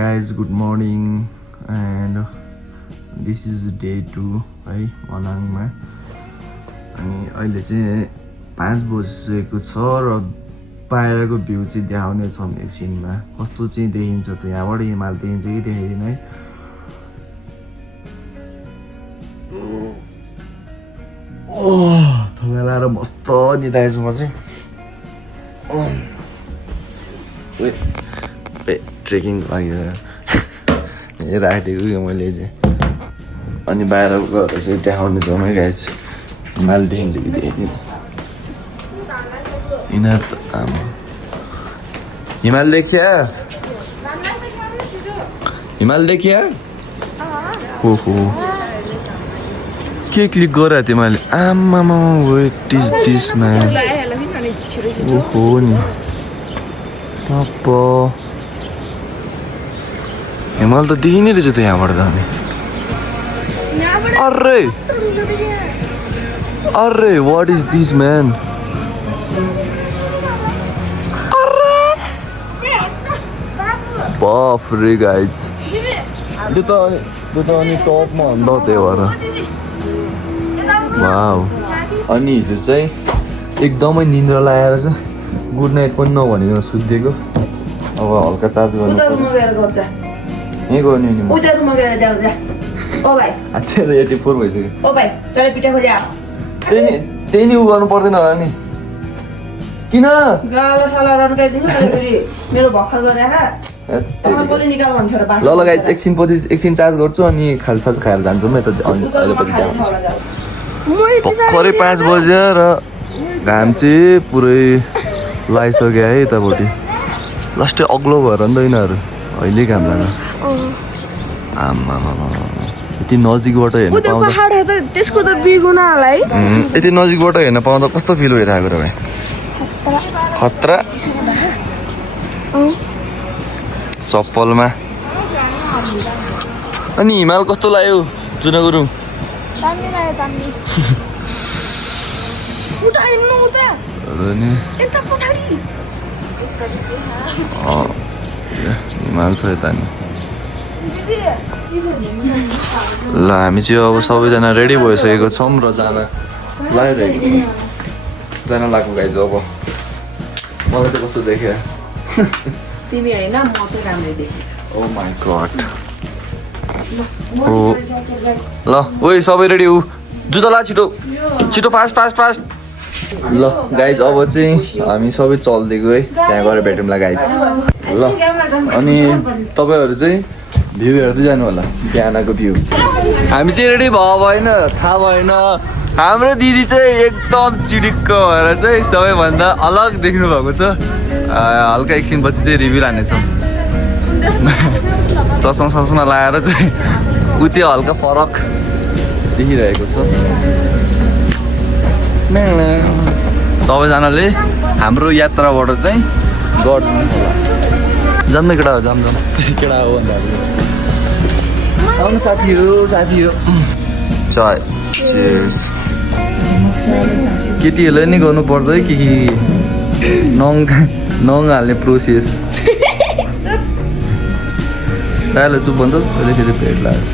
guys, good morning and this is day 2 है मनाङमा अनि अहिले चाहिँ 5 बजिसकेको छ र बाहिरको भ्यू चाहिँ देखाउने छ एकछिनमा कस्तो चाहिँ देखिन्छ त यहाँबाट हिमाल देखिन्छ कि देखाइदिन है थमेलाएर मस्त निदाएछु म चाहिँ ट्रेकिङ लागि राखिदिएको कि मैले चाहिँ अनि बाहिर गएर चाहिँ देखाउने छौँ है गाइस हिमाल देखिन्छ कि देखिदिन यिनीहरू त हिमाल देखिया हिमाल देखिया ओहो के क्लिक गरेको थिएँ मैले आमामा वेट इज दिस म्यान ओहो नि अप्प हिमाल त देखिने रहेछ त यहाँबाट त हामी अरे अरे वाट इज दिस म्यान बाफ रे गाइज त्यो त अनि टपमा भन्दा त्यही भएर वाउ अनि हिजो चाहिँ एकदमै निन्द्रा लागेर चाहिँ गुड नाइट पनि नभनिकन सुत्दिएको अब हल्का चार्ज गर्नु यहीँ गर्ने नि अच्छा 84 भइसक्यो त्यही नि उ गर्नु पर्दैन होला नि किन ल गाइज एकछिन पछि एकछिन चार्ज गर्छु अनि खालसाज खाएर जान्छौँ है त अहिले पछि भर्खरै 5 बज्यो र घाम चाहिँ पुरै लगाइसक्यो है यतापट्टि लास्टै अग्लो भएर नि त यिनीहरू अहिले घाम लाग्यो आमा यति नजिकबाट हेर्न पाउँदा त्यसको त बिगुना होला है यति नजिकबाट हेर्न पाउँदा कस्तो फिल भइरहेको र भाइ खतरा चप्पलमा अनि हिमाल कस्तो लाग्यो जुना गुरुङ हिमाल छ यता नि ल हामी चाहिँ अब सबैजना रेडी भइसकेको छौँ र जान लागिरहेको छौँ जान लाग्नु गाइज अब मलाई चाहिँ कस्तो देख्यो तिमी हैन म चाहिँ राम्रै देखेछु ओ माय गॉड ल ओइ सबै रेडी उ जुत्ता ला छिटो छिटो फास्ट फास्ट फास्ट ल गाइज अब चाहिँ हामी सबै चल्दिएको है त्यहाँ गएर भेटौँला गाइज ल अनि तपाईँहरू चाहिँ भ्यू हेर्दै जानु होला बिहानको भ्यू हामी चाहिँ रेडी भयो भएन थाहा भएन हाम्रो दिदी चाहिँ एकदम चिडिक्क भएर चाहिँ सबैभन्दा अलग देख्नु भएको छ हल्का एकछिनपछि चाहिँ रिभ्यू लानेछौँ चस्मा सस्मा लगाएर चाहिँ ऊ चाहिँ हल्का फरक देखिरहेको छ सबैजनाले हाम्रो यात्राबाट चाहिँ गर्नु होला जम्मै केटा हो जम केटा हो भन्दा साथी हो चाय केटीहरूले नि गर्नुपर्छ है कि नङ हाल्ने प्रोसेस दाइले चुप भन्छ अहिले फेरि पेट लाग्छ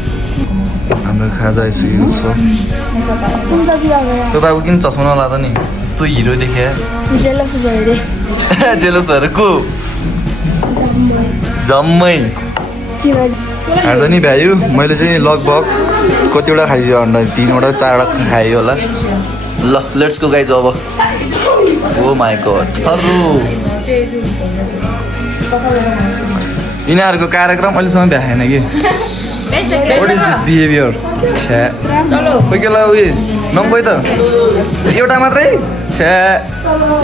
हाम्रो खाजा आइसकेको छ त्यो बाबु किन चस्मा नलाँदा नि यस्तो हिरो देखे जेलसहरू को जम्मै खाजा नि भ्यायो मैले चाहिँ लगभग कतिवटा खाइसक्यो अन्डा 3वटा 4वटा खायो होला ल लेट्स गो गाइज अब ओ माई गॉड यिनीहरूको कार्यक्रम अहिलेसम्म भ्याएन कि वाट इज दिस बिहेभियर कोही बेला उयो नम्बै त एउटा मात्रै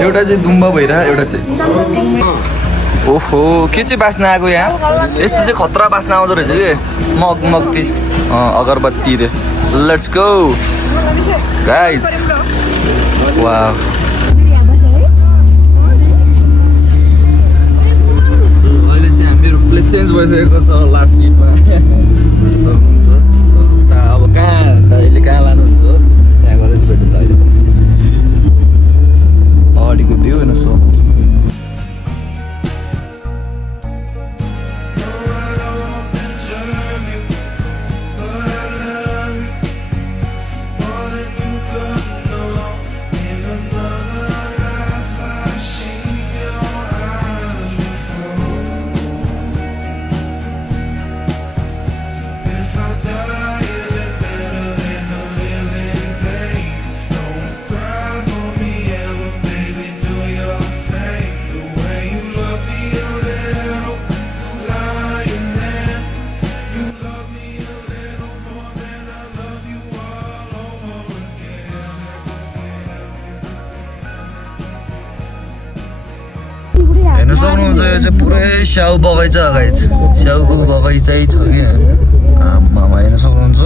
एउटा चाहिँ दुम्बा भइरह एउटा चाहिँ ओहो के चाहिँ बास्न आएको यहाँ यस्तो चाहिँ खतरा बास्न आउँदो रहेछ कि मगती अगरबत्ती रे लेट्स गो गाइज वाउ अहिले चाहिँ हाम्रो प्लेस चेन्ज भइसकेको छ लास्ट सिटमा सक्नुहुन्छ अब कहाँ अहिले कहाँ लानुहुन्छ त्यहाँ गएर चाहिँ भेट्नु अहिले पछि अगाडिको भ्यू होइन सो हेर्न सक्नुहुन्छ यो चाहिँ पुरै स्याउ बगैँचा गाइज स्याउको बगैँचै छ कि आमामा हेर्न सक्नुहुन्छ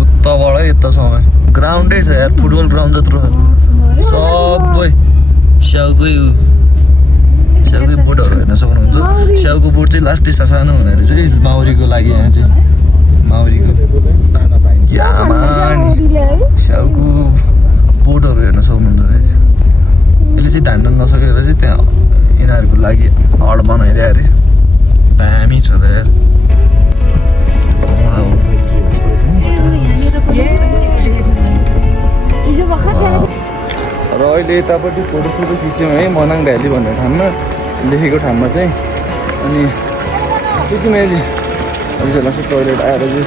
उताबाट यतासम्म ग्राउन्डै छ यार फुटबल ग्राउन्ड जत्रो सबै स्याउकै बोटहरू हेर्न सक्नुहुन्छ स्याउको बोट चाहिँ लास्टै सानो हुँदो रहेछ कि माउरीको लागि यहाँ चाहिँ माउरीको स्याउको बोटहरू हेर्न सक्नुहुन्छ यसले चाहिँ धान्न नसकेर चाहिँ त्यहाँ यिनीहरूको लागि हड बनाइदियो अरे दामी छ त यार र अहिले यतापट्टि फोटो खिच्यौँ है मनाङ भ्याली भन्ने ठाउँमा लेखेको ठाउँमा चाहिँ अनि त्यति मैले अहिले चाहिँ लास्ट टोइलेट आएर चाहिँ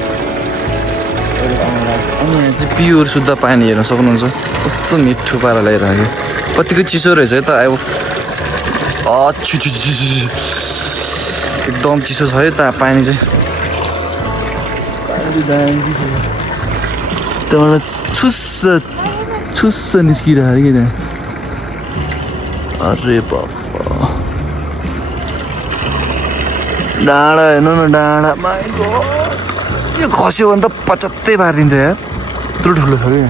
टोइलेट आउनु लाग्छ अनि यहाँ चाहिँ प्योर शुद्ध पानी हेर्न सक्नुहुन्छ कस्तो मिठो पाराले ल्याइरहेको कतिको चिसो रहेछ है त अब एकदम चिसो छ है त पानी चाहिँ त्यहाँबाट छुस्स निस्किरहेको कि त्यहाँ अरे बाबा डाँडा हेर्नु न डाँडा यो खस्यो भने त पचत्तै पारिदिन्छ यार यत्रो ठुलो छ कि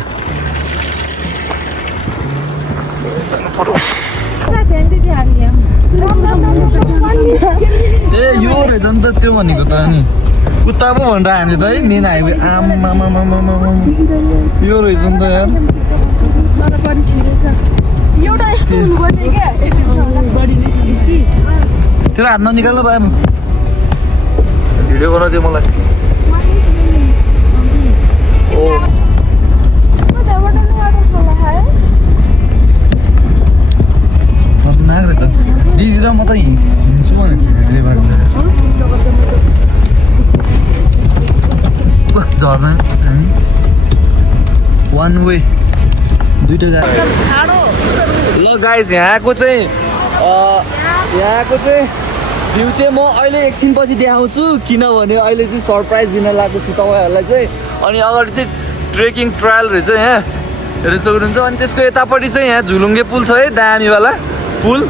ए यो रहेछ नि त त्यो भनेको त अनि उता पो भनेर हामीले त है मेन हाइवे आमामामामा यो रहेछ नि त यार तेरो हात ननिकाल्नु पाएँ भिडियो बनाइदियो मलाई खतरनाक रहेछ दिदी र म त हिँड्छु भनेको थिएँ झर्ना वान वे दुईटा गाडी ल गाइस यहाँको चाहिँ भ्यू चाहिँ म अहिले एकछिनपछि देखाउँछु किनभने अहिले चाहिँ सरप्राइज दिन लागेको छु तपाईँहरूलाई चाहिँ अनि अगाडि चाहिँ ट्रेकिङ ट्रायल रहेछ यहाँ हेर्न सक्नुहुन्छ अनि त्यसको यतापट्टि चाहिँ यहाँ झुलुङ्गे पुल छ है दामीवाला पुल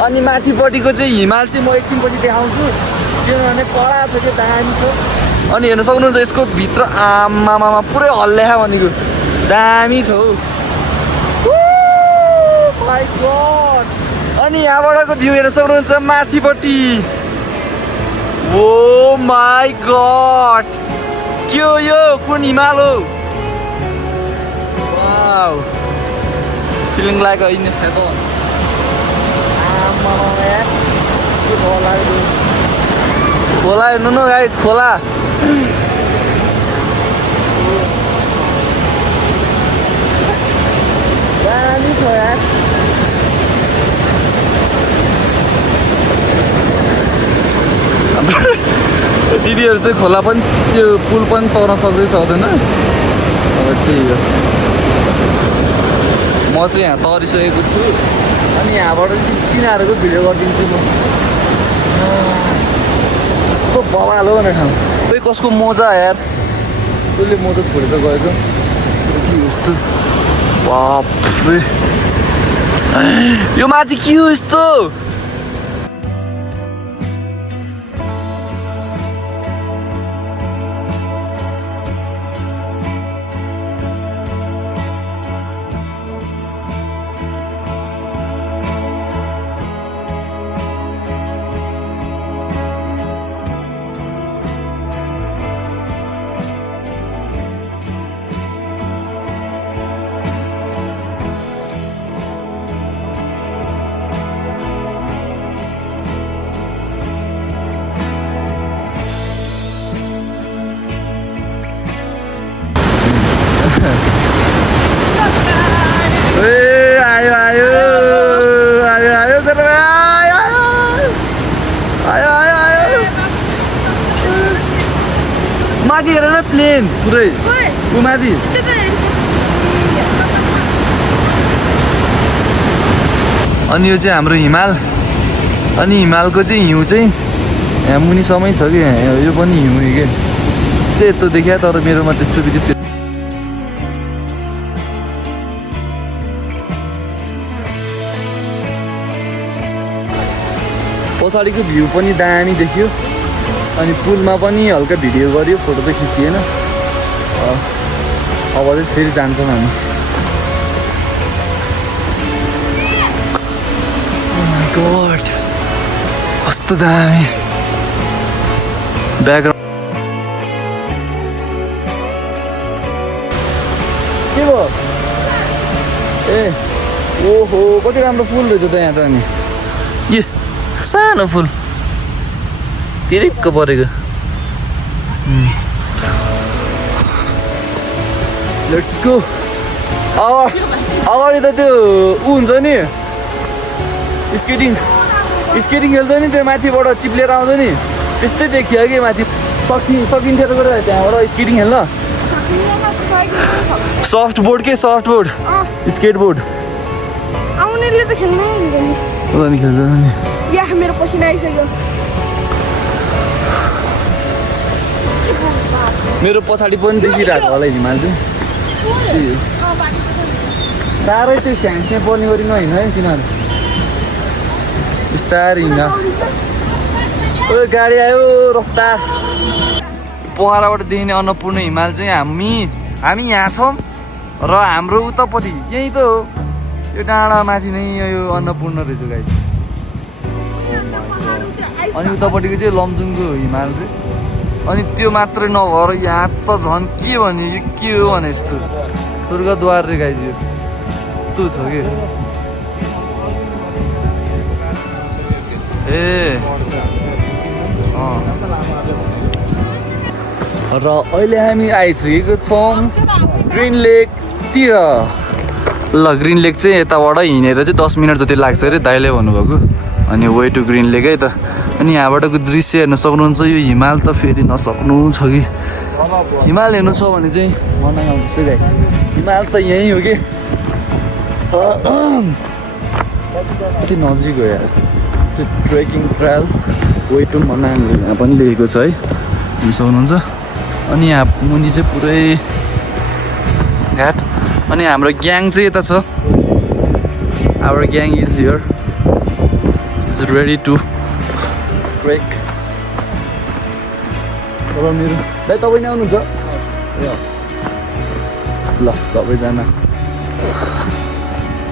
अनि माथिपट्टिको चाहिँ हिमाल चाहिँ म एकछिनपछि देखाउँछु किनभने कडा छ त्यो दामी छ अनि हेर्न सक्नुहुन्छ यसको भित्र आमामामा पुरै हल्ल्या भनेको दामी छ हौ माइ गॉड अनि यहाँबाटको भ्यू हेर्न सक्नुहुन्छ माथिपट्टि ओ माई गॉड के हो यो कुन हिमाल हो wow feeling like in heaven खोला हेर्नु न गाइस खोला दामी छ यार दिदीहरू चाहिँ खोला पनि त्यो पुल पनि तर्न सक्दैछ हुँदैन अब त्यही हो म चाहिँ यहाँ तरिसकेको छु अनि यहाँबाट चाहिँ तिनीहरूको भिडियो गरिदिन्छु म कस्तो बवाल हो भने ठाउँ खोइ कसको मोजा यार कसले मोजा छोडेर गएछ के यस्तो बाफ्रे यो माथि के हो यस्तो माथि हेर न प्लेन पुरै माथि अनि यो चाहिँ हाम्रो हिमाल अनि हिमालको चाहिँ हिउँ चाहिँ यहाँ मुनिसम्मै छ कि यो पनि हिउँ के सेतो देखिया तर मेरोमा त्यस्तो विदेश पछाडिको भ्यू पनि दामी देखियो अनि पुलमा पनि हल्का भिडियो गऱ्यो फोटो त खिचिएन अब चाहिँ फेरि जान्छौँ हामी गड कस्तो दामी ब्याकग्राउन्ड के भयो ए ओहो कति राम्रो फुल रहेछ त यहाँ त अनि ए सानो फुल तिरिक्क परेको लेट्स गो अगाडि त त्यो ऊ हुन्छ नि स्केटिङ खेल्छ नि त्यो माथिबाट चिप्लेर आउँछ नि त्यस्तै देखियो कि माथि सकिन्थ्यो त गएर त्यहाँबाट स्केटिङ खेल्न सफ्ट बोर्ड स्केट बोर्ड आउनेले त खेल्नै नि खेल्छ नि या मेरो पसिना आइसक्यो मेरो पछाडि पनि देखिरहेको होला हिमाल चाहिँ साह्रै त्यो स्याङ्से पर्ने गरिनु होइन है तिनीहरू बिस्तारै हिँड्दा ओ गाडी आयो रफ्ता पोखराबाट देखिने अन्नपूर्ण हिमाल चाहिँ हामी यहाँ छौँ र हाम्रो उतापट्टि यहीँ त हो यो डाँडा माथि नै यो अन्नपूर्ण रहेछ गाई अनि उतापट्टिको चाहिँ लमजुङको हिमाल रे अनि त्यो मात्रै नभएर यहाँ त झन् के भने यो के हो भने यस्तो स्वर्गद्वार रे गाई यस्तो छ कि ए र अहिले हामी आइसकेको छौँ ग्रिन लेकतिर ल ग्रिन लेक चाहिँ यताबाट हिँडेर चाहिँ 10 मिनट जति लाग्छ अरे दाइले भन्नुभएको अनि वे टु ग्रिन लेक है त अनि यहाँबाटको दृश्य हेर्न सक्नुहुन्छ यो हिमाल त फेरि नसक्नु छ कि हिमाल हेर्नु छ भने चाहिँ मनाङ आउँछ गाइस हिमाल त यहीँ हो कि कति नजिक हो यार त्यो trekking trail way to Manang यहाँ पनि लेखेको छ है हेर्नु सक्नुहुन्छ अनि यहाँ मुनि चाहिँ पुरै घाट अनि हाम्रो ग्याङ चाहिँ यता छ our gang is here is ready to trek अब मेरो दाइ तपाईँ नै आउनुहुन्छ ल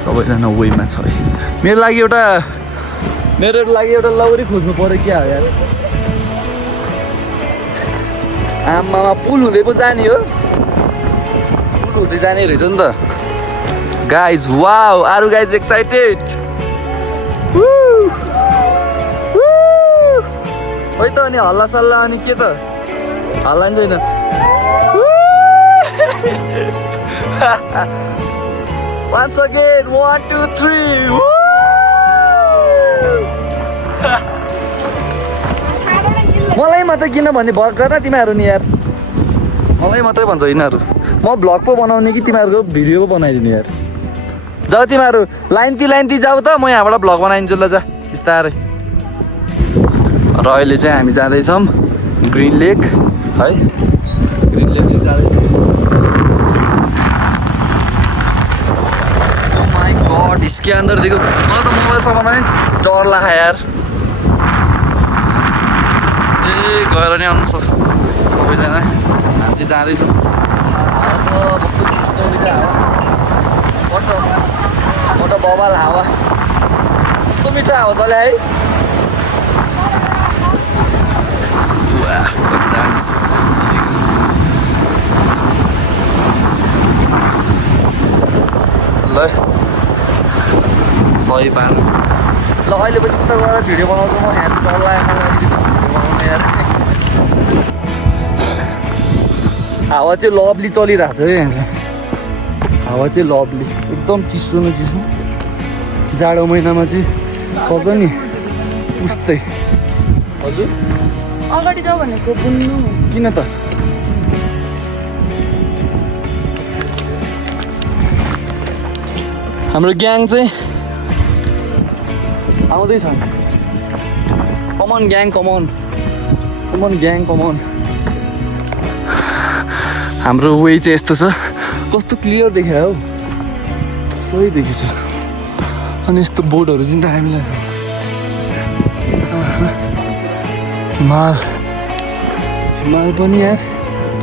सबैजना वेमा छ है मेरो लागि एउटा लौरी खोज्नु पऱ्यो क्या हो यार आमामा पुल हुँदै पो जाने हो पुल हुँदै जाने रहेछ नि त गाइज वाउ आरु गाइज एक्साइटेड है त अनि हल्ला सल्ला अनि के त हल्ला नि छैन Once again 1 2 3 Woo! मलाई मात्रै किन भन्ने भर्खर न तिमीहरू नि यार मलाई मात्रै भन्छ यिनीहरू म भ्लग पो बनाउने कि तिमीहरूको भिडियो पो बनाइदिने यार जाऊ तिमीहरू लाइन ती जाऊ त म यहाँबाट भ्लग बनाइदिन्छु ल जा बिस्तारै र अहिले चाहिँ हामी जाँदैछौँ ग्रिन लेक है ग्रिन लेक चाहिँ जाँदैछौँ माई गड इसके अंदर देखो मलाई त मोबाइल समाउँदा नि डर लाग्यो यार ए गएर नि आउनु सक्छ सबैजना हामी चाहिँ जाँदैछौँ हावा त कस्तो चलिरहेको हावा बबाल हावा कस्तो मिठो हावा चल्यो है डान्स ल सही पान ल अहिले पछि उता गएर भिडियो बनाउँछु म यहाँ चाहिँ डर लाग्यो मलाई अलिकति भिडियो बनाउनु यार हावा चाहिँ लभली चलिरहेको छ है यहाँ चाहिँ हावा चाहिँ लभली एकदम चिसो न चिसो जाडो महिनामा चाहिँ चल्छ नि उस्तै हजुर अगाडि जाऊ भनेको बुन्नु किन त हाम्रो ग्याङ चाहिँ आउँदैछ common gang common gang common हाम्रो वे चाहिँ यस्तो छ कस्तो क्लियर देखियो हौ सही देखिन्छ अनि यस्तो बोर्डहरू चाहिँ दामी लाग्छ हिमाल पनि यार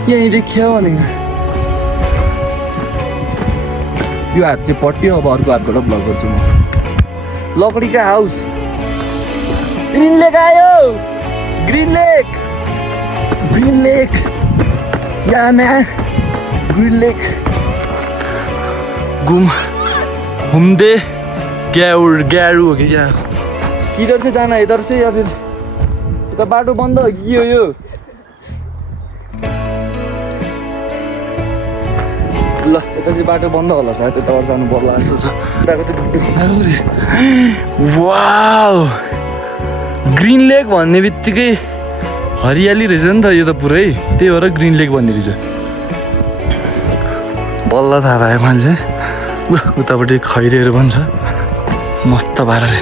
यहीँ देखियो भने यो हात चाहिँ पट्यो अब अर्को हातबाट ब्लग गर्छु म लकडीका हाउस ग्रिन लेक आयो ग्रिन लेक या म्यान ग्रिन लेक घुमदे ग्यारू हो कि क्या इधर से जाना इधर से या फिर यता बाटो बन्द हो कि यो ल यता चाहिँ बाटो बन्द होला सायद यताबाट जानु पर्ला जस्तो छ वाउ ग्रिन लेक भन्ने बित्तिकै हरियाली रहेछ नि त यो त पुरै त्यही भएर ग्रिन लेक भन्ने रहेछ बल्ल थाहा पायो मान्छे उतापट्टि खैरेहरू पनि छ मस्त पाराले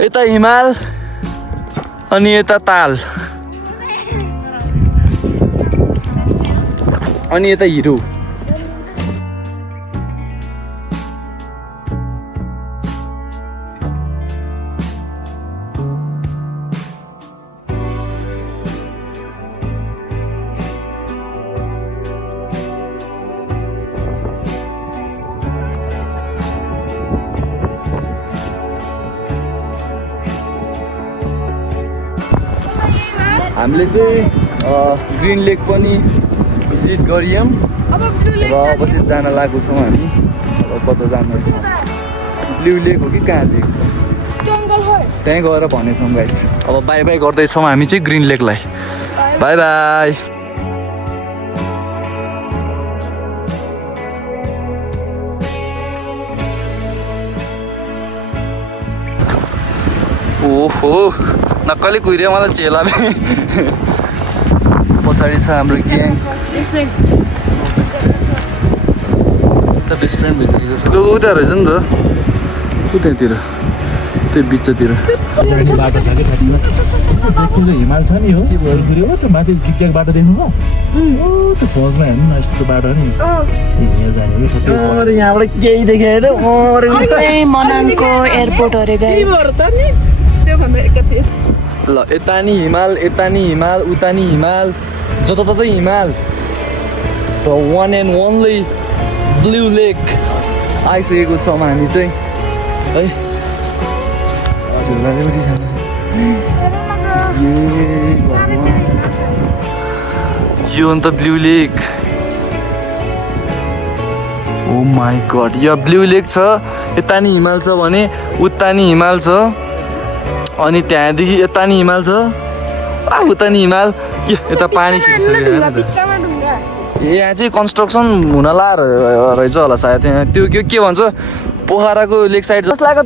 यता हिमाल अनि यता ताल अनि यता हिरो हामीले चाहिँ ग्रिन लेक पनि भिजिट गरियौँ र अब चाहिँ जान लागेको छौँ हामी अब कता जानुपर्छ ब्लू लेक हो कि कहाँ लेक त्यहीँ गएर भनेछौँ गाइस अब बाई बाई गर्दैछौँ हामी चाहिँ ग्रिन लेकलाई बाई बाई ओहो नक्कली कुहिऱ्यो मलाई चेलामै पछाडि छ हाम्रो ग्याङ त बेस्ट फ्रेन्ड भइसकेको छ उता रहेछ नि त उतातिर त्यो बिचतिर बाटो छ कि हिमाल छ नि हो वरिपरि हो त्यो माथि चिकच्याक बाटो देख्नुभयो त्यो खोजमा हेर्नु न यस्तो बाटो नि यहाँबाट केही देखाएर मनाङको एयरपोर्ट अरे ल यता नि हिमाल उता नि हिमाल जताततै हिमाल the one and only blue lake आइसकेको छौँ हामी चाहिँ है हजुरलाई पनि जानु यो अन्त blue lake oh my god यो ब्लू लेक छ यता नि हिमाल छ भने उता नि हिमाल छ अनि त्यहाँदेखि यता नि हिमाल छ उता नि हिमाल यता पानी खिचिसक्यो यहाँ चाहिँ कन्स्ट्रक्सन हुन रहेछ होला सायद त्यहाँ त्यो के भन्छ पोखराको लेक साइड जस्तो लाग्यो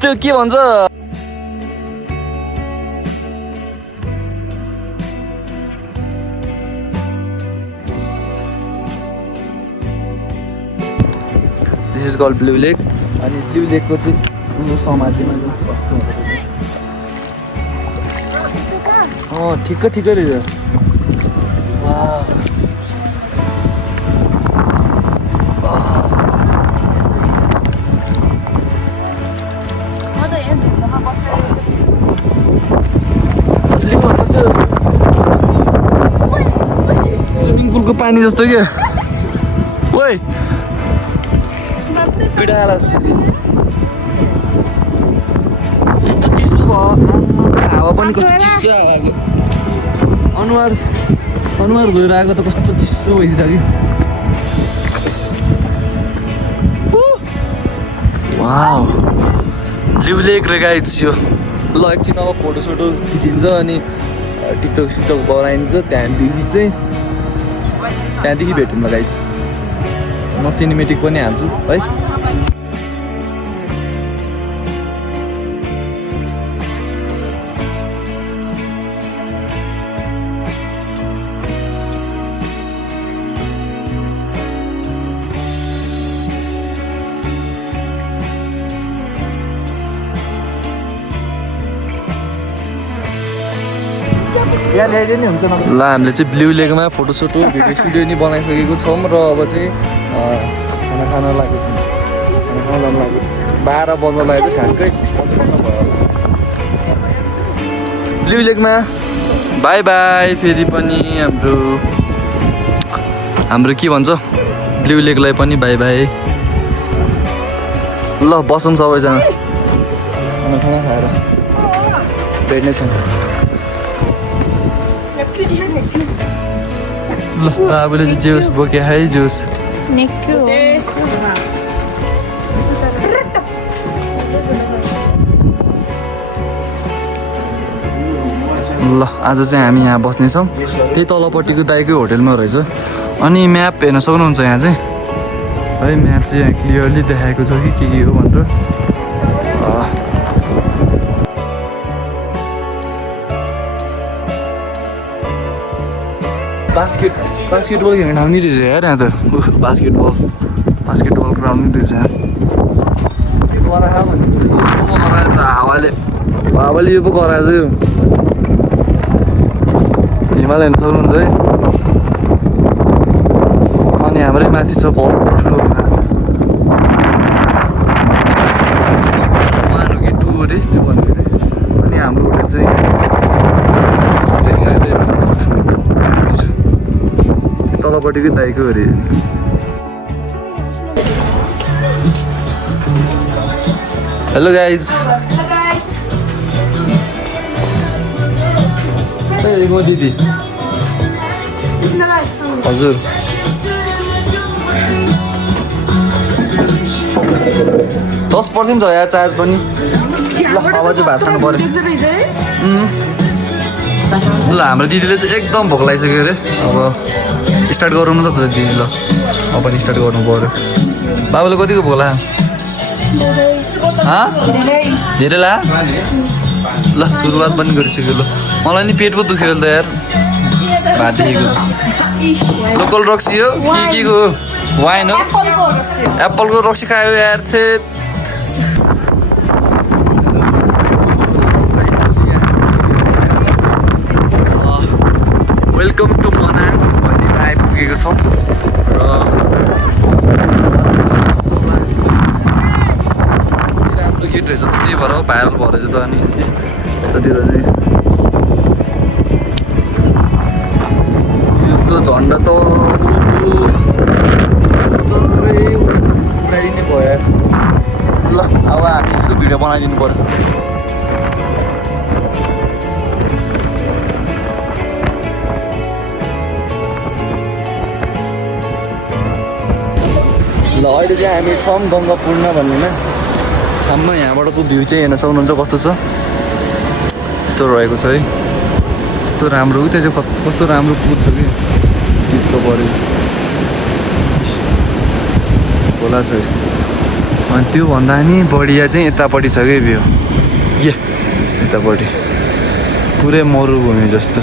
त्यो के भन्छ दिस इज कल्ड ब्लू लेक अनि ब्लू लेकको चाहिँ समाधिमा कस्तो हुन्छ ठिक्कै रहेछ स्विमिङ पुलको पानी जस्तो क्या ओइ पिडाला कस्तो चिसो भयो हावा पनि कस्तो चिसो आएको अनुहार धोएर आएको त कस्तो चिसो भइदियो वाउ ब्लू लेक रे गाइस यो ल एकछिन अब फोटोसोटो खिचिन्छ अनि टिकटक बनाइन्छ त्यहाँदेखि भेटौँ ल गाइस म सिनेमेटिक पनि हाल्छु है यहाँ ल्याइदियो नि हुन्छ ल हामीले चाहिँ ब्लू लेकमा फोटोसोटो भिडियो सिडियो नि बनाइसकेको छौँ र अब चाहिँ खाना खान लागेको छौँ। खाना खान लाग्यो 12 बज्न लाग्यो ठ्याक्कै 55 भयो। ब्लू लेकमा बाई बाई फेरि पनि हाम्रो के भन्छ ब्लू लेकलाई पनि बाई बाई। ल बसौँ सबैजना खाना खाएर भेट्ने छौँ। ल बाबुले चाहिँ जुस बोके है जुस निक्क्यो ल आज चाहिँ हामी यहाँ बस्नेछौँ त्यही तलपट्टिको दाइकै होटेलमा रहेछ। अनि म्याप हेर्न सक्नुहुन्छ यहाँ चाहिँ है म्याप चाहिँ यहाँ क्लियरली देखाएको छ कि के हो भनेर। बास्केटबल खेल्न ठाउँ नि रहेछ यार यहाँ त। बास्केटबल ग्राउन्ड नि रहेछ यहाँ। हावाले यो पो कराएछ यो। हिमाल हेर्न सक्नुहुन्छ है। अनि हाम्रै माथि छ कत्रो मानु कि टु अरे त्यो भनेको चाहिँ। अनि हाम्रो होटेल चाहिँ तलपट्टिकै दाइको अरे। हेलो गाइज म दिदी हजुर 10% छ यार चार्ज पनि। ल अब चाहिँ भात खानु पर्यो। ल हाम्रो दिदीले चाहिँ एकदम भोक लागिसक्यो अरे। अब स्टार्ट गरौँ न त दिदी। ल अब पनि स्टार्ट गर्नु पर्यो। बाबुले कतिको भोक लाग्यो? धेरै ला? ल सुरुवात पनि गरिसक्यो। ल मलाई नि पेट पो दुख्यो त यार भात देखेको। लोकल रक्सी हो के को वाइन हो? एप्पलको रक्सी खायो यार थिएँ। वेलकम टु मनाङ अहिले आइपुगेको छौँ र राम्रो केट रहेछ त त्यही भएर भाइरल भएर चाहिँ त। अनि यतातिर चाहिँ यो त झन्डा त पुरै उडाइदिने भयो यार। ल अब हामी यसो भिडियो बनाइदिनु पर्यो। ल अहिले चाहिँ हामी छौँ गङ्गापूर्ण भन्नेमा ठाउँमा। यहाँबाटको भ्यू चाहिँ हेर्न सक्नुहुन्छ कस्तो छ। यस्तो रहेको छ है। यस्तो राम्रो हो। त्यहाँ चाहिँ कस्तो राम्रो पुग्छ कि टिपको पऱ्यो खोला छ यस्तो। अनि त्योभन्दा नि बढिया चाहिँ यतापट्टि छ कि भ्यू यतापट्टि पुरै मरुभूमि जस्तो।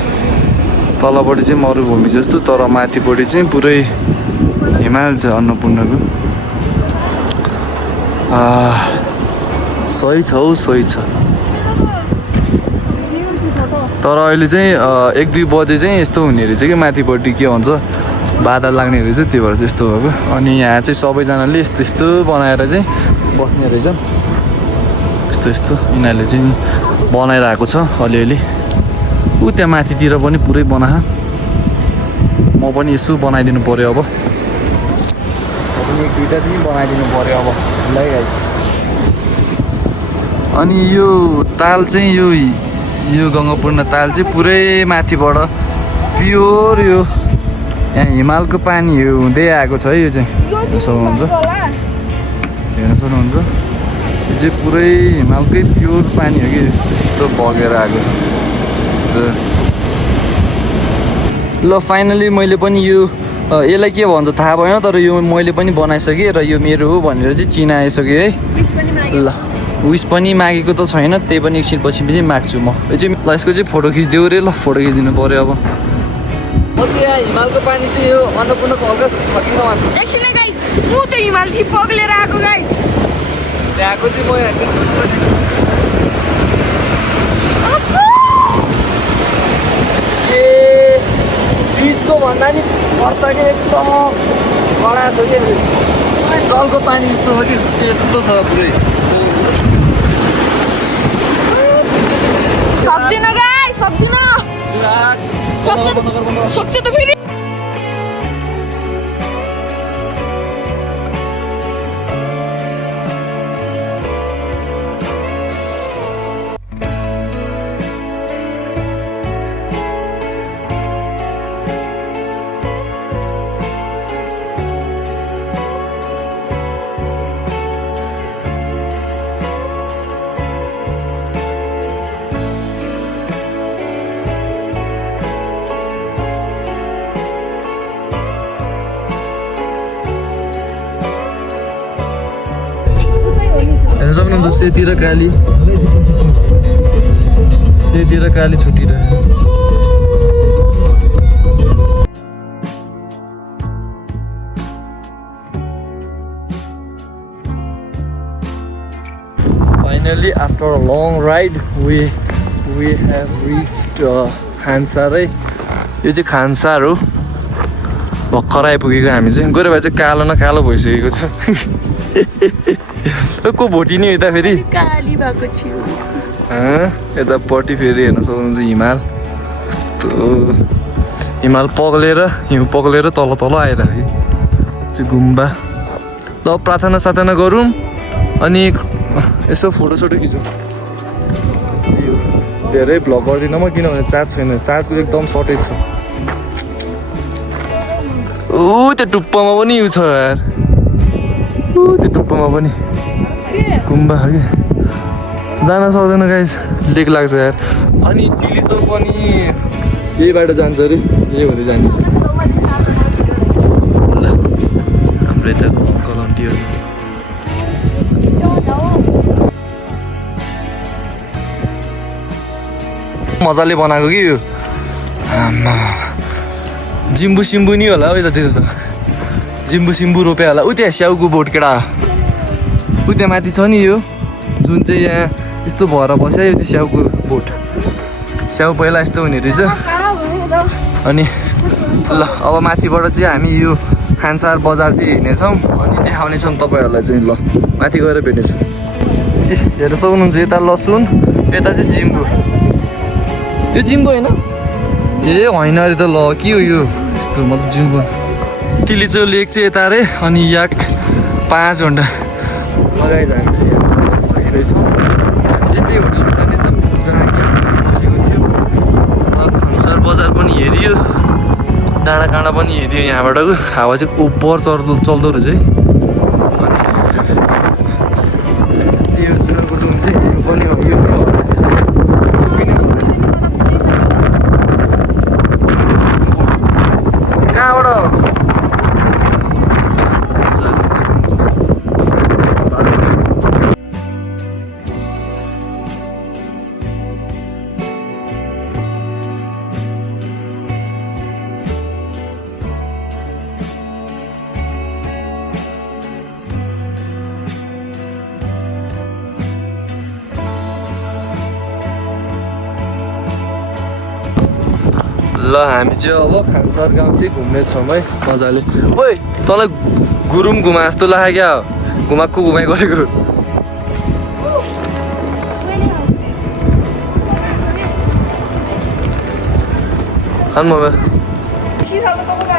तलपट्टि चाहिँ मरुभूमि जस्तो तर माथिपट्टि चाहिँ पुरै हिमाल छ अन्नपूर्णको। सही छ हौ सही छ। तर अहिले चाहिँ 1-2 बजे चाहिँ यस्तो हुने रहेछ कि माथिपट्टि के भन्छ बादल लाग्ने रहेछ त्यो भएर त्यस्तो भएको। अनि यहाँ चाहिँ सबैजनाले यस्तो यस्तो बनाएर चाहिँ बस्ने रहेछ। यस्तो यस्तो यिनीहरूले चाहिँ बनाइरहेको छ अलिअलि। ऊ त्यहाँ माथितिर पनि पुरै बना। म पनि यसो बनाइदिनु पऱ्यो अब। एक दुईवटा पनि बनाइदिनु पऱ्यो अब। ल गाइस अनि यो ताल चाहिँ यो गङ्गापूर्ण ताल चाहिँ पुरै माथिबाट प्योर यो यहाँ हिमालको पानी हुँदै आएको छ है। यो चाहिँ हेर्न सक्नुहुन्छ यो चाहिँ पुरै हिमालकै प्योर पानी हो कि यस्तो बगेर आएको छ। ल फाइनली मैले पनि यो यसलाई के भन्छ थाहा भएन तर यो मैले पनि बनाइसकेँ र यो मेरो हो भनेर चाहिँ चिनाइसकेँ है। ल विस पनि मागेको त छैन त्यही पनि एकछिन पछि चाहिँ माग्छु म। यो चाहिँ ल यसको चाहिँ फोटो खिचिदियो अरे। ल फोटो खिचिदिनु पऱ्यो अब। यहाँ हिमालको पानी चाहिँ यो अन्नपूर्णको हल्का छकिँदा एकछिन गाइस म त हिमालदेखि पग्लेर आएको गाइस। त्यहाँको चाहिँ म यहाँ यस्तो भन्दा नि वर्तके एकदम कडा छ कि जलको पानी यस्तो छ कि सेतो छ पुरै सक्दिन गाइस सक्दिन सक्छ त फेरि हेर्न सक्नुहुन्छ सेती र काली छुटिरह्यो Finally, after a long ride, we have reached Khansaar है यो चाहिँ खानसार हो भर्खर आइपुगेको हामी चाहिँ गएर भए चाहिँ कालो न कालो भइसकेको छ को भोटी नि यता फेरि काली भएको छु यतापट्टि फेरि हेर्न सक्नुहुन्छ हिमाल हिउँ पग्लेर तल तल आइरहेको चाहिँ गुम्बा ल प्रार्थना साधना गरौँ अनि यसो फोटोसोटो खिचौँ धेरै भ्लग गर्दिनँ म किनभने चार्ज छैन चार्जको एकदम सर्टेज छ त्यो टुप्पोमा पनि यो छ यार त्यो टुप्पोमा पनि गुम्बा हो कि जान सक्दैन गाइस लेक लाग्छ यार अनि दिल्ली चौक पनि यही बाटो जान्छ अरे यही भएर जाने ल हाम्रो यताको अङ्कल आन्टीहरू मजाले बनाएको कि यो आमा जिम्बु सिम्बु नि होला हौ यतातिर त जिम्बु सिम्बु रोप्यो होला उ त्यहाँ स्याउको बोट केटा उ त्यहाँ माथि छ नि यो जुन चाहिँ यहाँ यस्तो भएर बस्यो यो चाहिँ स्याउको बोट स्याउ पहिला यस्तो हुने रहेछ अनि ल अब माथिबाट चाहिँ हामी यो खानसार बजार चाहिँ हिँड्नेछौँ अनि देखाउनेछौँ तपाईँहरूलाई चाहिँ ल माथि गएर भेट्नेछौँ हेर्न सक्नुहुन्छ यता लसुन यता चाहिँ जिम्बु यो जिम्बु होइन ए होइन अरे त ल के हो यो यस्तो मतलब जिम्बु तिलीचो लेक चाहिँ यता अरे अनि यहाँ 5 घन्टा लगाइ हामी चाहिँ यहाँ भइरहेछौँ हामी चाहिँ त्यही होटलमा जानेछौँ जहाँ कि बसेको थियो खानसार बजार पनि हेरियो डाँडा काँडा पनि हेरियो यहाँबाट हावा चाहिँ ओभर चल्दो रहेछ है अनि यो सुनको रुम चाहिँ यो पनि हो यो ल हामी चाहिँ अब खानसार गाउँ चाहिँ घुम्नेछौँ है मजाले ओइ तँलाई गुरुङ घुमा जस्तो लाग्यो क्या घुमाएको घुमाइ गरेको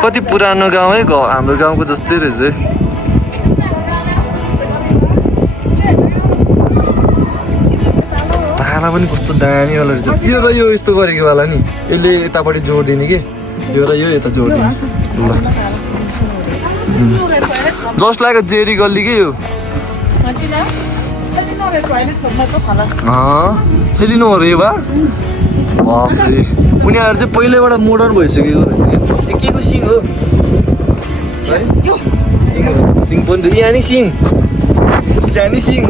कति पुरानो गाउँ है हाम्रो गाउँको जस्तै रहेछ है ताला पनि कस्तो दामी वाला रहेछ यो र यो यस्तो गरेको वाला नि यसले यतापट्टि जोडिदिने कि यो र यो यता जोडिदिने जस्ट लाइक जेरी गल्ली के यो छैलिनु हो रे बा उनीहरू चाहिँ पहिल्यैबाट मोडर्न भइसकेको रहेछ कि के को सिङ हो है सिङ पनि यहाँ नि सिङ यहाँ नि सिङ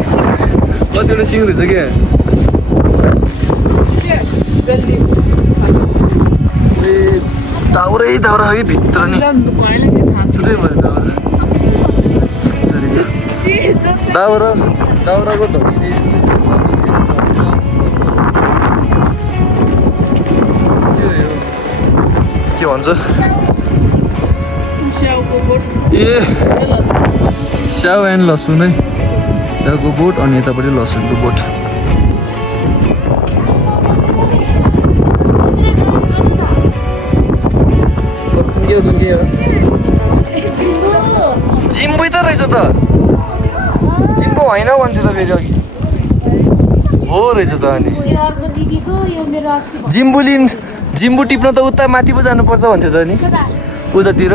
कतिवटा सिङ रहेछ क्या दाउरै दाउरा हो कि भित्र नि दाउराको धनी के भन्छ ए स्याउ एन्ड लसुन है स्याउको बोट अनि यतापट्टि लसुनको बोट जिम्बु त रहेछ त जिम्बो होइन भन्थ्यो त फेरि अघि हो रहेछ त अनि जिम्बु टिप्न त उता माथि पो जानुपर्छ भन्थ्यो त अनि उतातिर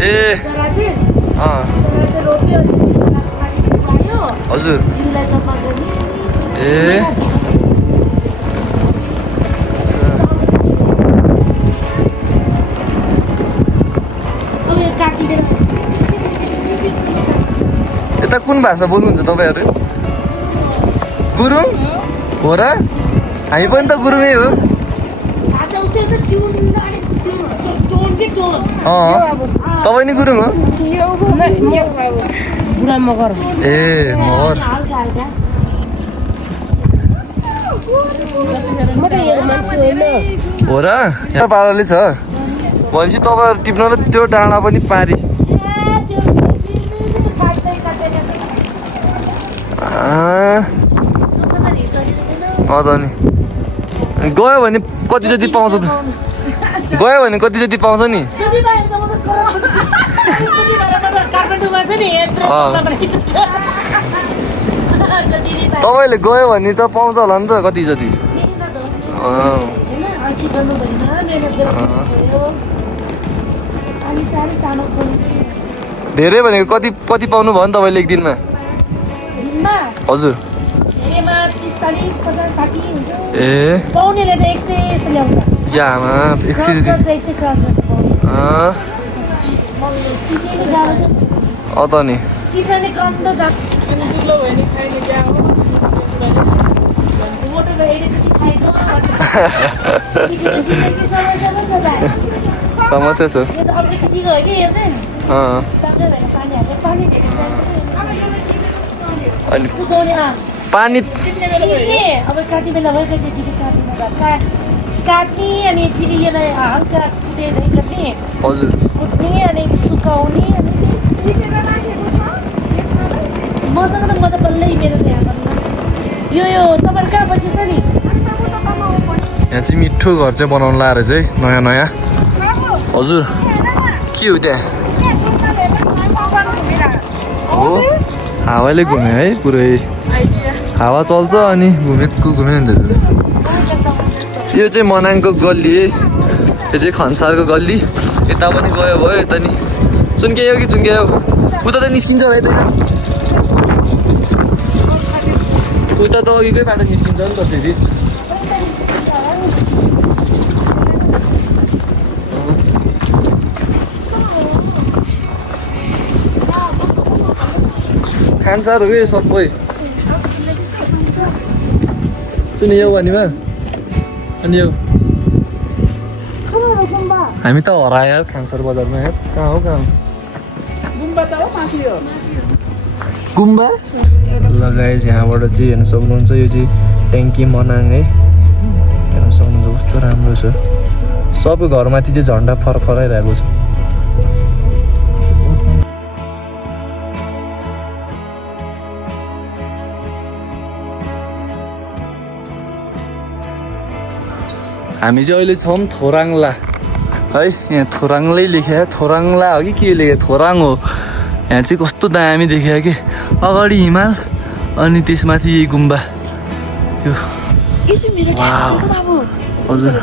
ए हजुर ए यता कुन भाषा बोल्नुहुन्छ तपाईँहरू गुरुङ हो र हामी पनि त गुरुङै हो तपाईँ नि गुरुङ हो ए मगर हो र यहाँ पाराले छ भनेपछि तपाईँ टिप्न र त्यो डाँडा पनि पारी त नि गयो भने कति जति पाउँछ त गयो भने कति जति पाउँछ नि तपाईँले गयो भने त पाउँछ होला नि त कति जति धेरै भनेको कति कति पाउनु भयो नि तपाईँले एक दिनमा हजुर ए पाउनेले त 100 ल्याउँछ यामा 100 त नि समस्या छ अनि पानी अब कति बेला भयो काट्ने अनि फेरि यसलाई हल्का कुट्ने हजुर कुट्ने अनि सुकाउने अनि मसँग त म त बल्लै मेरो त्यहाँ यो तपाईँहरू कहाँ बसेछ नि यहाँ चाहिँ मिठो घर चाहिँ बनाउनु लाएर चाहिँ नयाँ नयाँ हजुर के हो त्यहाँ हो हावाले घुम्यो है पुरै हावा चल्छ अनि घुमेको घुम्यो नि त यो चाहिँ मनाङको गल्ली है यो चाहिँ खन्सारको गल्ली यता पनि गयो भयो यता नि सुन्क्यायो कि चुन्क्यायो उता त निस्किन्छ है त उता त अघिकै बाटो निस्किन्छ नि त फेरि खानसार हो कि सबै सुने यो भनिमा अनि यो हामी त हरायो खानसार बजारमा यार कहाँ हो गुम्बा ल गाइस यहाँबाट चाहिँ हेर्न सक्नुहुन्छ यो चाहिँ ट्याङ्की मनाङ है हेर्न सक्नुहुन्छ कस्तो राम्रो छ सबै घरमाथि चाहिँ झन्डा फरफराइरहेको छ हामी चाहिँ अहिले छौँ थोराङला है यहाँ थोराङलै लेख्या थोराङला हो कि के लेख्या थोराङ हो यहाँ चाहिँ कस्तो दामी देखियो कि अगाडि हिमाल अनि त्यसमाथि यही गुम्बा यो हजुर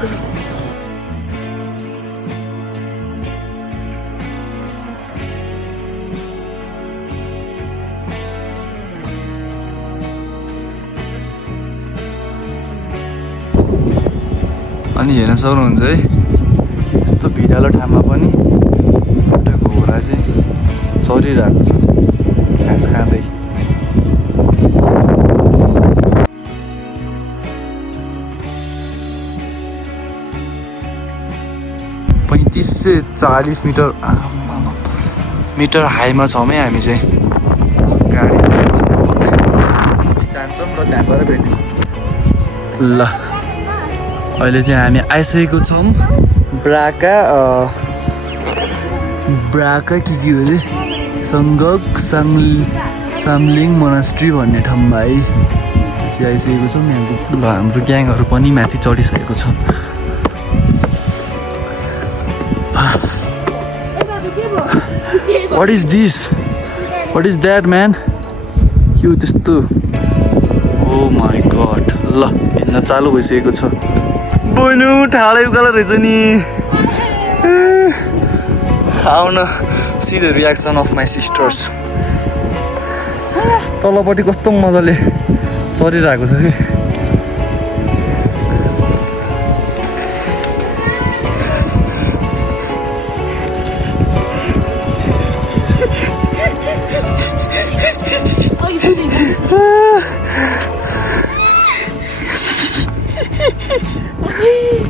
अनि हेर्न सक्नुहुन्छ है यस्तो भिरालो ठाउँमा पनि एउटा घोडा चाहिँ चरिरहेको छ घाँस खाँदै 35 से 40 मिटर हाईमा छौँ है हामी चाहिँ गाडी जान्छौँ र त्यहाँबाट भेट्यौँ ल अहिले चाहिँ हामी आइसकेको छौँ ब्राका ब्राका के हो अरे सङ्गक सामलिङ मोनास्ट्री भन्ने ठाउँमा है चाहिँ आइसकेको छौँ यहाँको ल हाम्रो ग्याङहरू पनि माथि चढिसकेको छ what is this what is that man के हो त्यस्तो ओ माई गड ल हिँड्न चालु भइसकेको छ बहिनी ठाडै उकालो रहेछ नि आउन see the reaction of my sisters तलपट्टि कस्तो मजाले चढिरहेको छ कि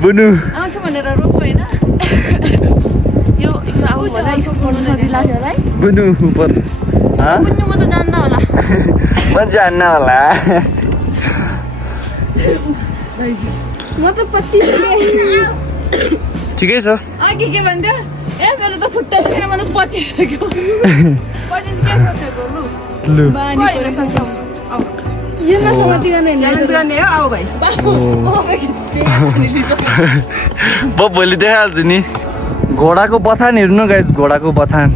बुनु आउँछ भनेर रोक्नु होइन यो आउनु होला स्कुल पढ्नु सजिलो लाग्यो होला है बुनु उपर बुझ्नु म त जान्न होला म जान्न होला म त 25 ठिकै छ अघि के भन्थ्यो ए मेरो त खुट्टा दुखेर म त 25 सक्यो 25 के सोचेको लु बानी पर्न सक्छौ यो नसमाति गर्ने च्यालेन्ज गर्ने हो आऊ भाइ भोलि देखाइहाल्छु नि घोडाको बथान हेर्नु गाइस घोडाको बथान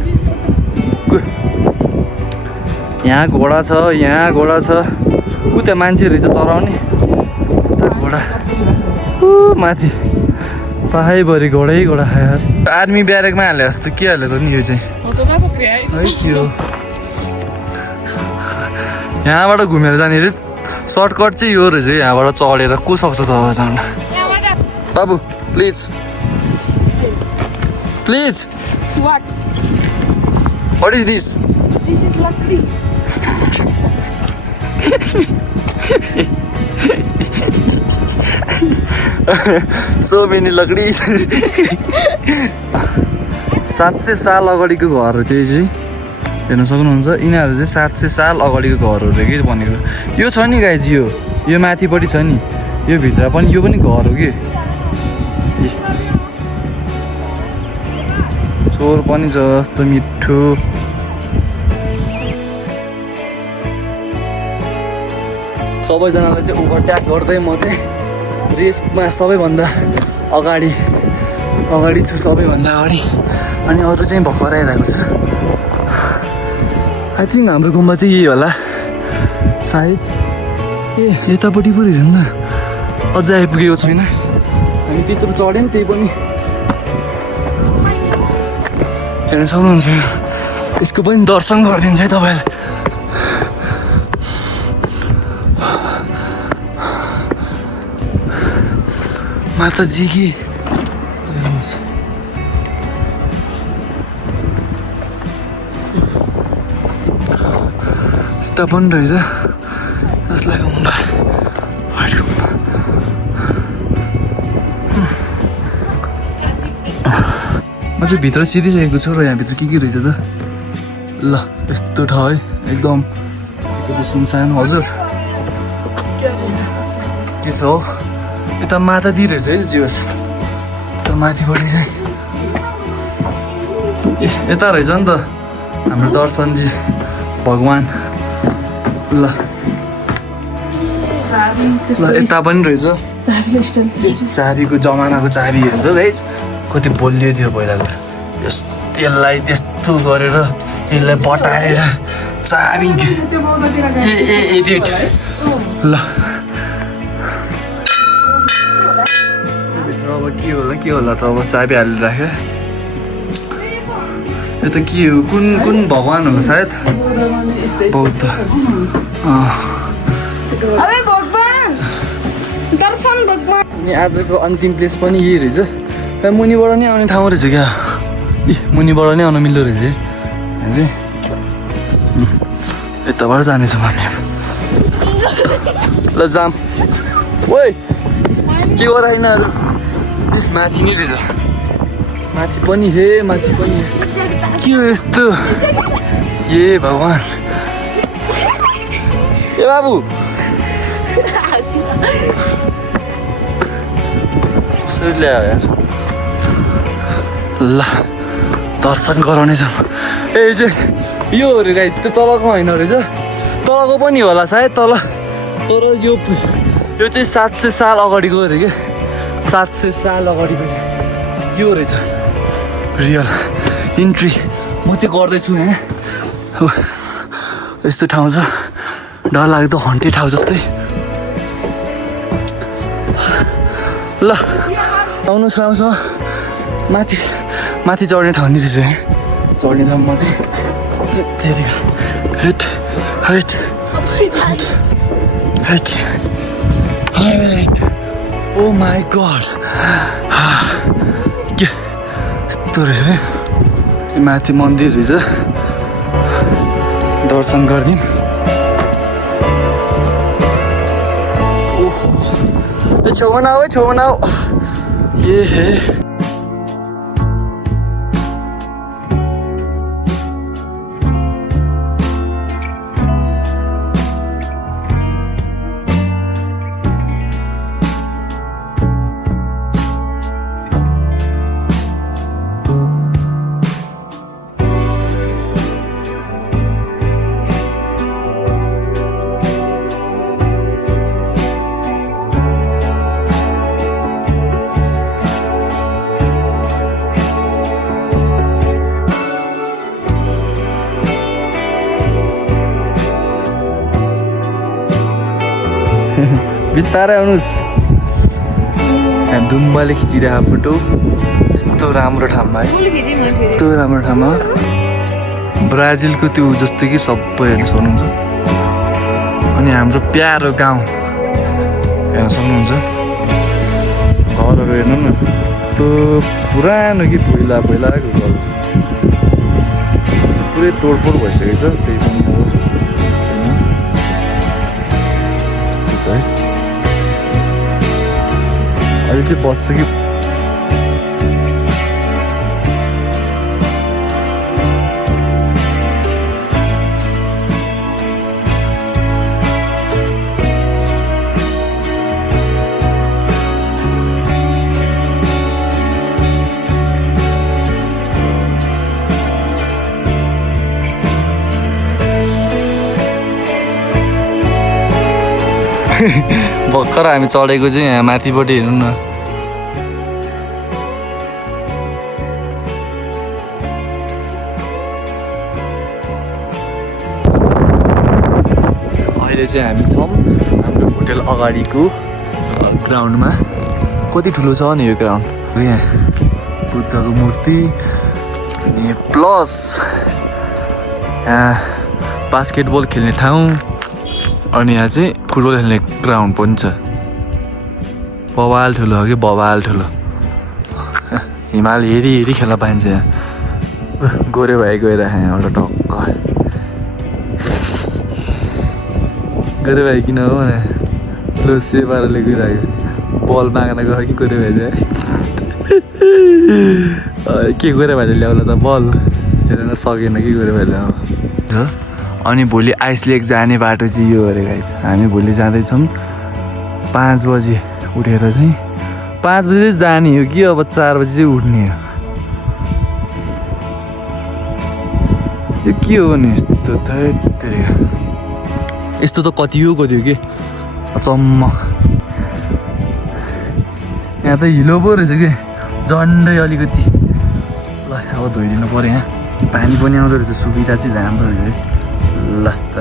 यहाँ घोडा छ यहाँ घोडा छ ऊ त्यहाँ मान्छे रहेछ चराउने घोडा माथि पहाडभरि घोडै घोडा खायो आर्मी ब्यारेकमा हाले जस्तो के हालेको नि यो चाहिँ है यो यहाँबाट घुमेर जाने रे सर्टकट चाहिँ यो रहेछ यहाँबाट चढेर को सक्छ त जान बाबु please please What? What is this This is lucky. So many लकडी 700 साल अगाडिको घर हो त्यो चाहिँ हेर्न सक्नुहुन्छ यिनीहरू चाहिँ 700 साल अगाडिको घरहरू कि भनेको यो छ नि गाइज यो माथिपट्टि छ नि यो भित्र पनि यो पनि घर हो कि चोर पनि छ कस्तो मिठो सबैजनालाई चाहिँ ओभरट्याक गर्दै म चाहिँ रेसमा सबैभन्दा अगाडि छु सबैभन्दा अगाडि अनि अरू चाहिँ भर्खर आइरहेको छ आई थिङ्क हाम्रो गुम्बा चाहिँ यही होला सायद ए यतापट्टि पो रहेछ नि त अझै आइपुगेको छैन हामी त्यत्रो चढ्यौँ त्यही पनि हेर्न सक्नुहुन्छ यसको पनि दर्शन गरिदिन्छ है तपाईँले माताजी कि यता पनि रहेछ जसलाई गुम्बा वाइट गुम्बा म चाहिँ भित्र सिधिसकेको छु र यहाँभित्र के रहेछ त ल यस्तो ठाउँ है एकदम सुनसान हजुर के छ हौ यता माता दि रहेछ है जियोस् यता माथिपट्टि चाहिँ ए यता रहेछ नि त हाम्रो दर्शनजी भगवान् ल ल यता पनि रहेछ चाबीको जमानाको चाबी हेर्छ गाइस कति बलियो थियो पहिलाको त्यसलाई त्यस्तो गरेर यसलाई बटारेर चाबी ए एडिट ल अब के होला त अब चाबी हालेर राख्यो यो त के हो कुन भगवान् होला सायद बौद्ध अबे भगवान दर्शन भगवान अनि आजको अन्तिम प्लेस पनि यही रहेछ मुनिबाट नै आउने ठाउँ रहेछ क्या मुनिबाट नै आउन मिल्दो रहेछ है चाहिँ यताबाट जानेछौँ हामी ल जाम ओइ के गर यिनीहरू माथि नै रहेछ माथि पनि हे माथि पनि के हो यस्तो ए भगवान् ए बाबु कसरी ल्यायो यार ल दर्शन गराउनेछौँ ए चाहिँ यो अरे गाइस त्यो तलको होइन रहेछ तलको पनि होला सायद तल तर यो चाहिँ 700 साल अगाडिको अरे क्या 700 साल अगाडिको चाहिँ यो रहेछ रियल इन्ट्री म चाहिँ गर्दैछु यहाँ हो यस्तो ठाउँ छ डर लाग्दो हन्टेड ठाउँ जस्तै ल आउनुहोस् राम्रोसँग माथि माथि चढ्ने ठाउँ नि रहेछ है चढ्ने ठाउँ म चाहिँ धेरै hate hate hate hate hate oh my god के यस्तो रहेछ है माथि मन्दिर रहेछ दर्शन गरिदिउँ ओहो छेउमा नआऊ है छेउमा नआऊ ए हे बिस्तारै आउनुहोस् यहाँ दुम्बाले खिचिरहेको फोटो यस्तो राम्रो ठाउँमा है यस्तो राम्रो ठाउँमा ब्राजिलको त्यो जस्तो कि सबै हेर्न सक्नुहुन्छ अनि हाम्रो प्यारो गाउँ हेर्न सक्नुहुन्छ घरहरू हेर्नु न यस्तो पुरानो कि पहिलाको घर पुरै तोडफोड भइसकेको छ त्यही पनि हो यस्तो छ है अहिले चाहिँ बस्छ कि भर्खर हामी चढेको चाहिँ यहाँ माथिपट्टि हेर्नु न अहिले चाहिँ हामी छौँ हाम्रो होटेल अगाडिको ग्राउन्डमा कति ठुलो छ नि यो ग्राउन्ड यहाँ बुद्धको मूर्ति अनि प्लस यहाँ बास्केटबल खेल्ने ठाउँ अनि यहाँ चाहिँ फुटबल खेल्ने ग्राउन्ड पनि छ बवाल ठुलो हो कि बवाल ठुलो हिमाल हेरी हेरी खेल्न पाइन्छ यहाँ गोरे भाइ गइरहेको यहाँबाट टक्क गोरे भाइ किन हो भने लो से पाराले गइरहेको बल माग्न गयो कि गोरे भाइ चाहिँ के गोरे भाइले ल्याउला त बल हेरेन सकेन कि गोरे भाइले अब अनि भोलि आइस लेक जाने बाटो चाहिँ यो अरे गाइस हामी भोलि जाँदैछौँ 5 बजी उठेर चाहिँ 5 बजी चाहिँ जाने हो कि अब 4 बजी चाहिँ उठ्ने हो यो के हो नि यस्तो यस्तो त कति हो कि अचम्म यहाँ त हिलो पो रहेछ कि झन्डै अलिकति ल अब धोइदिनु पऱ्यो यहाँ पानी पनि आउँदो रहेछ सुविधा चाहिँ राम्रो रहेछ ल त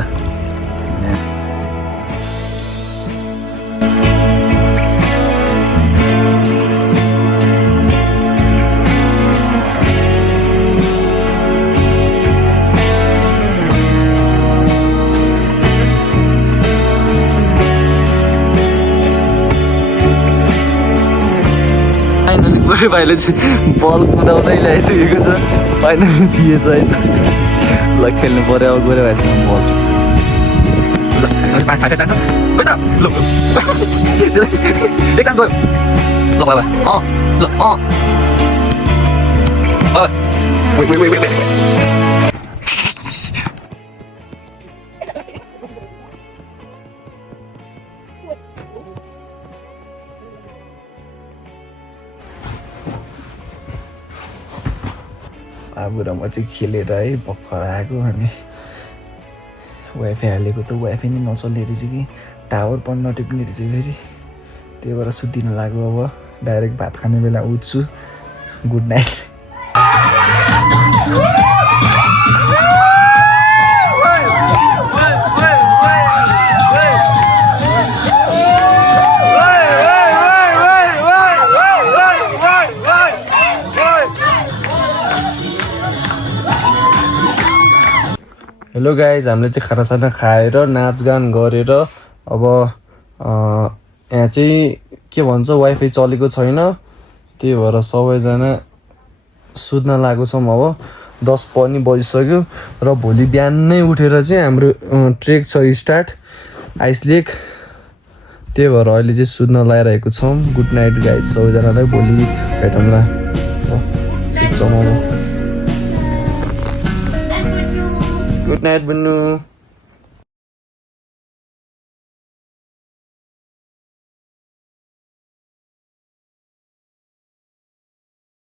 फाइनली गोरे भाइले चाहिँ बल कुदाउँदै ल्याइसकेको छ फाइनली दिएछ है त ल खेल्नु पऱ्यो अब गोरे भाइसँग बल ल एक काम गयो ल बाबा ल वेट आबु र म चाहिँ खेलेर है भर्खर आएको अनि वाइफाई हालेको त वाइफाई नै नचल्ने रहेछ कि टावर पनि नटिप्ने रहेछ फेरि त्यही भएर सुत्दिन लाग्यो अब डाइरेक्ट भात खाने बेला उठ्छु गुड नाइट हेलो गाइज हामीले चाहिँ खानासाना खाएर नाचगान गरेर अब यहाँ चाहिँ के भन्छ वाइफाई चलेको छैन त्यही भएर सबैजना सुत्न लागेको छौँ अब 10 पनि बजिसक्यो र भोलि बिहान नै उठेर चाहिँ हाम्रो ट्रेक छ स्टार्ट आइस लेक त्यही भएर अहिले चाहिँ सुत्न लगाइरहेको छौँ गुड नाइट गाइज सबैजनालाई भोलि भेटौँला सुत्छौँ अब गुड नाइट भन्नु